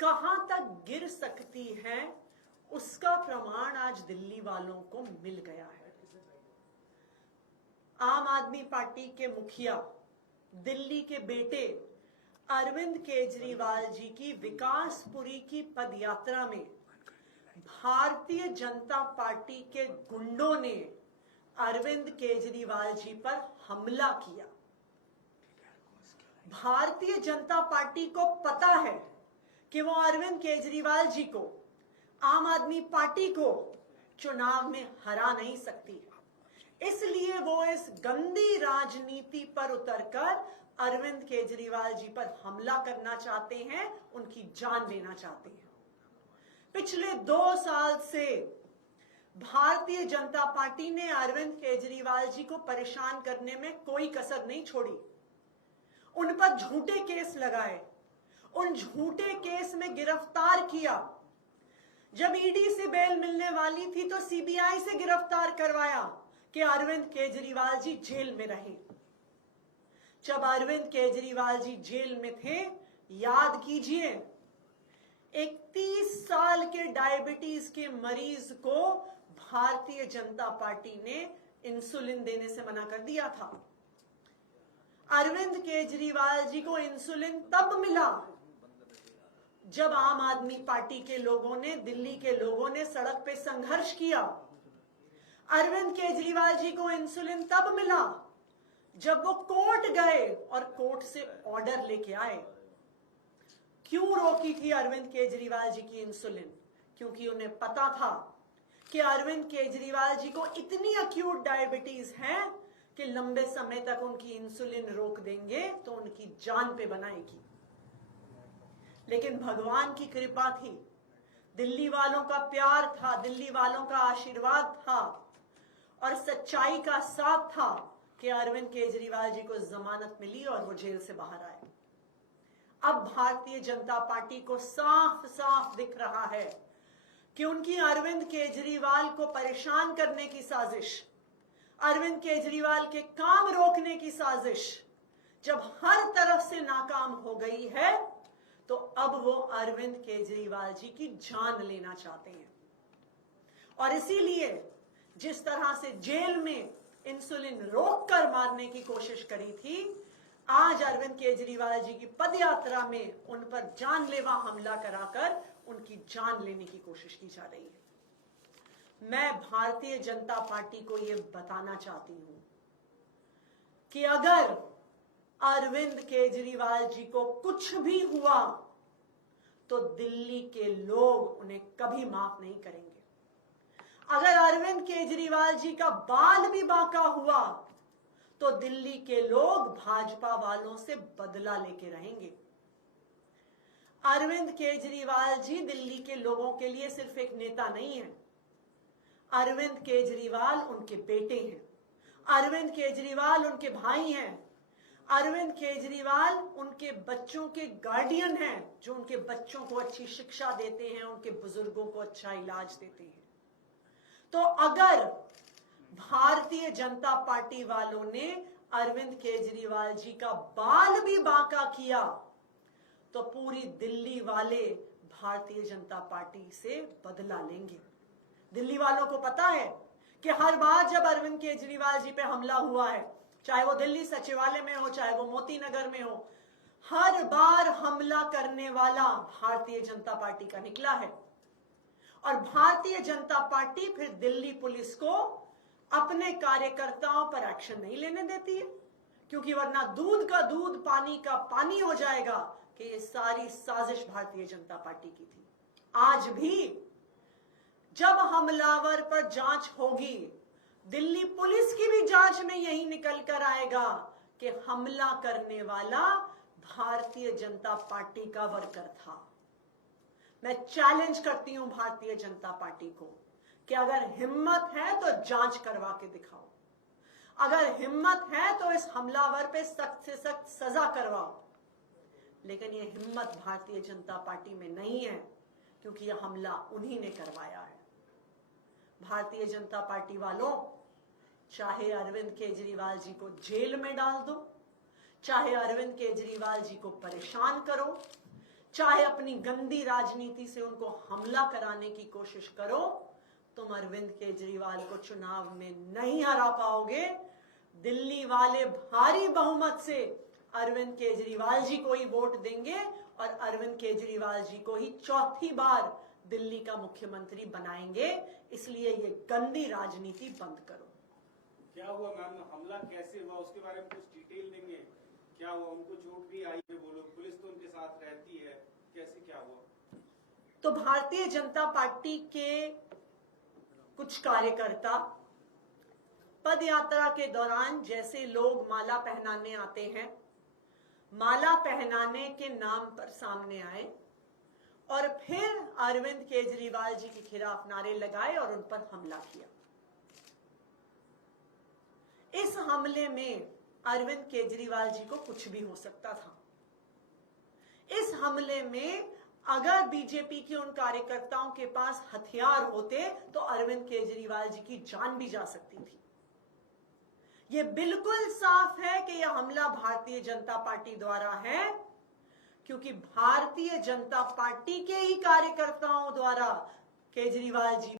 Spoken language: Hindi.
कहां तक गिर सकती है उसका प्रमाण आज दिल्ली वालों को मिल गया है। आम आदमी पार्टी के मुखिया दिल्ली के बेटे अरविंद केजरीवाल जी की विकासपुरी की पदयात्रा में भारतीय जनता पार्टी के गुंडों ने अरविंद केजरीवाल जी पर हमला किया। भारतीय जनता पार्टी को पता है कि वो अरविंद केजरीवाल जी को, आम आदमी पार्टी को चुनाव में हरा नहीं सकती, इसलिए वो इस गंदी राजनीति पर उतरकर अरविंद केजरीवाल जी पर हमला करना चाहते हैं, उनकी जान लेना चाहते हैं। पिछले 2 साल से भारतीय जनता पार्टी ने अरविंद केजरीवाल जी को परेशान करने में कोई कसर नहीं छोड़ी। उन पर झूठे केस लगाए, उन झूठे केस में गिरफ्तार किया। जब ईडी से बेल मिलने वाली थी तो सीबीआई से गिरफ्तार करवाया कि अरविंद केजरीवाल जी जेल में रहे। जब अरविंद केजरीवाल जी जेल में थे, याद कीजिए, एक 30 साल के डायबिटीज के मरीज को भारतीय जनता पार्टी ने इंसुलिन देने से मना कर दिया था। अरविंद केजरीवाल जी को इंसुलिन तब मिला जब आम आदमी पार्टी के लोगों ने, दिल्ली के लोगों ने सड़क पे संघर्ष किया। अरविंद केजरीवाल जी को इंसुलिन तब मिला जब वो कोर्ट गए और कोर्ट से ऑर्डर लेके आए। क्यों रोकी थी अरविंद केजरीवाल जी की इंसुलिन? क्योंकि उन्हें पता था कि अरविंद केजरीवाल जी को इतनी अक्यूट डायबिटीज है कि लंबे समय तक उनकी इंसुलिन रोक देंगे तो उनकी जान पे बनाएगी। लेकिन भगवान की कृपा थी, दिल्ली वालों का प्यार था, दिल्ली वालों का आशीर्वाद था और सच्चाई का साथ था कि अरविंद केजरीवाल जी को जमानत मिली और वो जेल से बाहर आए। अब भारतीय जनता पार्टी को साफ साफ दिख रहा है कि उनकी अरविंद केजरीवाल को परेशान करने की साजिश, अरविंद केजरीवाल के काम रोकने की साजिश जब हर तरफ से नाकाम हो गई है तो अब वो अरविंद केजरीवाल जी की जान लेना चाहते हैं। और इसीलिए जिस तरह से जेल में इंसुलिन रोककर मारने की कोशिश करी थी, आज अरविंद केजरीवाल जी की पदयात्रा में उन पर जानलेवा हमला कराकर उनकी जान लेने की कोशिश की जा रही है। मैं भारतीय जनता पार्टी को यह बताना चाहती हूं कि अगर अरविंद केजरीवाल जी को कुछ भी हुआ तो दिल्ली के लोग उन्हें कभी माफ नहीं करेंगे। अगर अरविंद केजरीवाल जी का बाल भी बांका हुआ तो दिल्ली के लोग भाजपा वालों से बदला लेके रहेंगे। अरविंद केजरीवाल जी दिल्ली के लोगों के लिए सिर्फ एक नेता नहीं है, अरविंद केजरीवाल उनके बेटे हैं, अरविंद केजरीवाल उनके भाई हैं, अरविंद केजरीवाल उनके बच्चों के गार्डियन हैं, जो उनके बच्चों को अच्छी शिक्षा देते हैं, उनके बुजुर्गों को अच्छा इलाज देते हैं। तो अगर भारतीय जनता पार्टी वालों ने अरविंद केजरीवाल जी का बाल भी बांका किया तो पूरी दिल्ली वाले भारतीय जनता पार्टी से बदला लेंगे। दिल्ली वालों को पता है कि हर बार जब अरविंद केजरीवाल जी पे हमला हुआ है, चाहे वो दिल्ली सचिवालय में हो, चाहे वो मोती नगर में हो, हर बार हमला करने वाला भारतीय जनता पार्टी का निकला है। और भारतीय जनता पार्टी फिर दिल्ली पुलिस को अपने कार्यकर्ताओं पर एक्शन नहीं लेने देती है, क्योंकि वरना दूध का दूध, पानी का पानी हो जाएगा कि ये सारी साजिश भारतीय जनता पार्टी की थी। आज भी जब हमलावर पर जांच होगी, दिल्ली पुलिस की भी जांच में यही निकल कर आएगा कि हमला करने वाला भारतीय जनता पार्टी का वर्कर था। मैं चैलेंज करती हूं भारतीय जनता पार्टी को कि अगर हिम्मत है तो जांच करवा के दिखाओ, अगर हिम्मत है तो इस हमलावर पे सख्त से सख्त सजा करवाओ। लेकिन यह हिम्मत भारतीय जनता पार्टी में नहीं है, क्योंकि यह हमला उन्हीं ने करवाया है। भारतीय जनता पार्टी वालों, चाहे अरविंद केजरीवाल जी को जेल में डाल दो, चाहे अरविंद केजरीवाल जी को परेशान करो, चाहे अपनी गंदी राजनीति से उनको हमला कराने की कोशिश करो, तुम अरविंद केजरीवाल को चुनाव में नहीं हरा पाओगे। दिल्ली वाले भारी बहुमत से अरविंद केजरीवाल जी को ही वोट देंगे और अरविंद केजरीवाल जी को ही चौथी बार दिल्ली का मुख्यमंत्री बनाएंगे। इसलिए ये गंदी राजनीति बंद करो। क्या हुआ मैम, हमला कैसे हुआ उसके बारे में कुछ डिटेल देंगे? क्या हुआ, उनको चोट भी आई है, वो लोग, पुलिस तो उनके साथ रहती है, कैसे क्या हुआ? तो भारतीय जनता पार्टी के कुछ कार्यकर्ता पद यात्रा के दौरान जैसे लोग माला पहनाने आते हैं, माला पहनाने के नाम पर सामने आए और फिर अरविंद केजरीवाल जी के खिलाफ नारे लगाए और उन पर हमला किया। इस हमले में अरविंद केजरीवाल जी को कुछ भी हो सकता था। इस हमले में अगर बीजेपी के उन कार्यकर्ताओं के पास हथियार होते तो अरविंद केजरीवाल जी की जान भी जा सकती थी। यह बिल्कुल साफ है कि यह हमला भारतीय जनता पार्टी द्वारा है, क्योंकि भारतीय जनता पार्टी के ही कार्यकर्ताओं द्वारा केजरीवाल जी